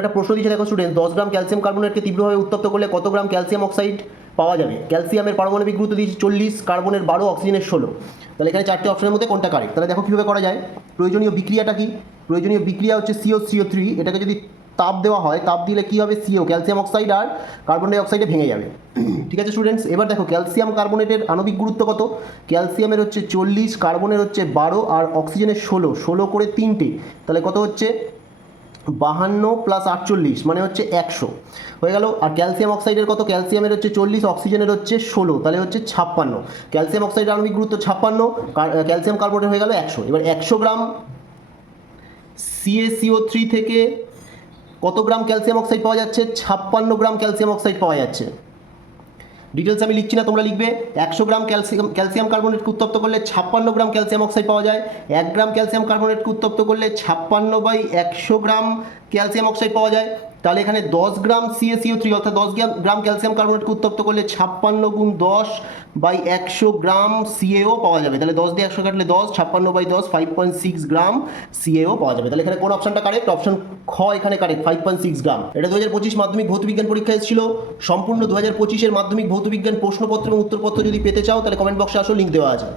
একটা প্রশ্ন দিচ্ছে দেখো স্টুডেন্ট, 10 গ্রাম ক্যালসিয়াম কার্বনেটকে তীব্রভাবে উত্তপ্ত করলে কত গ্রাম ক্যালসিয়াম অক্সাইড পাওয়া যাবে? ক্যালসিয়ামের পারমাণবিক গুরুত্ব দিয়েছে 40, কার্বনের 12, অক্সিজেনের 16। তাহলে এখানে চারটে অপশনের মধ্যে কোনটা কারেক্ট? তাহলে দেখো কীভাবে করা যায়। প্রয়োজনীয় বিক্রিয়াটা কি? প্রয়োজনীয় বিক্রিয়া হচ্ছে CO3, এটাকে যদি তাপ দেওয়া হয়, তাপ দিলে কী হবে? CO ক্যালসিয়াম অক্সাইড আর কার্বন ডাই অক্সাইডে ভেঙে যাবে। ঠিক আছে স্টুডেন্টস, এবার দেখো ক্যালসিয়াম কার্বনেটের আণবিক গুরুত্ব কত? ক্যালসিয়ামের হচ্ছে 40, কার্বনের হচ্ছে 12 আর অক্সিজেনের 16 করে 3টে, তাহলে কত হচ্ছে? 52 + 48 মানে হচ্ছে 100 হয়ে গেল। আর ক্যালসিয়াম অক্সাইডের কত? ক্যালসিয়ামের হচ্ছে 40, অক্সিজেনের হচ্ছে 16, তাহলে হচ্ছে 56। ক্যালসিয়াম অক্সাইডের আণবিক গুরুত্ব 56, ক্যালসিয়াম কার্বনেট হয়ে গেল 100। এবার 100 গ্রাম CaCO3 থেকে কত গ্রাম ক্যালসিয়াম অক্সাইড পাওয়া যাচ্ছে? 56 গ্রাম ক্যালসিয়াম অক্সাইড পাওয়া যাচ্ছে। ডিটেলস আমি লিখছি না, তোমরা লিখবে। 100 গ্রাম ক্যালসিয়াম কার্বনেটকে উত্তপ্ত করলে 56 গ্রাম ক্যালসিয়াম অক্সাইড পাওয়া যায়। 1 গ্রাম ক্যালসিয়াম কার্বনেটকে উত্তপ্ত করলে 56/100 গ্রাম ক্যালসিয়াম অক্সাইড পাওয়া যায়। তাহলে এখানে 10 গ্রাম CaCO3 অর্থাৎ 10 গ্রাম ক্যালসিয়াম কার্বনেটকে উত্তপ্ত করলে 56 × 10/100 গ্রাম CaO পাওয়া যাবে। তাহলে 10 দিয়ে 100 কাটলে 10, 56/10 5.6 গ্রাম CaO পাওয়া যাবে। তাহলে এখানে কোন অপশনটা কারেক্ট? অপশন খ এখানে কারেক্ট, 5.6 গ্রাম। এটা 2025 মাধ্যমিক ভৌতবিজ্ঞান পরীক্ষা এসেছিল। সম্পূর্ণ 2025-এর মাধ্যমিক ভৌতবিজ্ঞান প্রশ্নপত্র এবং উত্তরপত্র যদি পেতে চাও তাহলে কমেন্ট বক্সে আসো, লিঙ্ক দেওয়া আছে।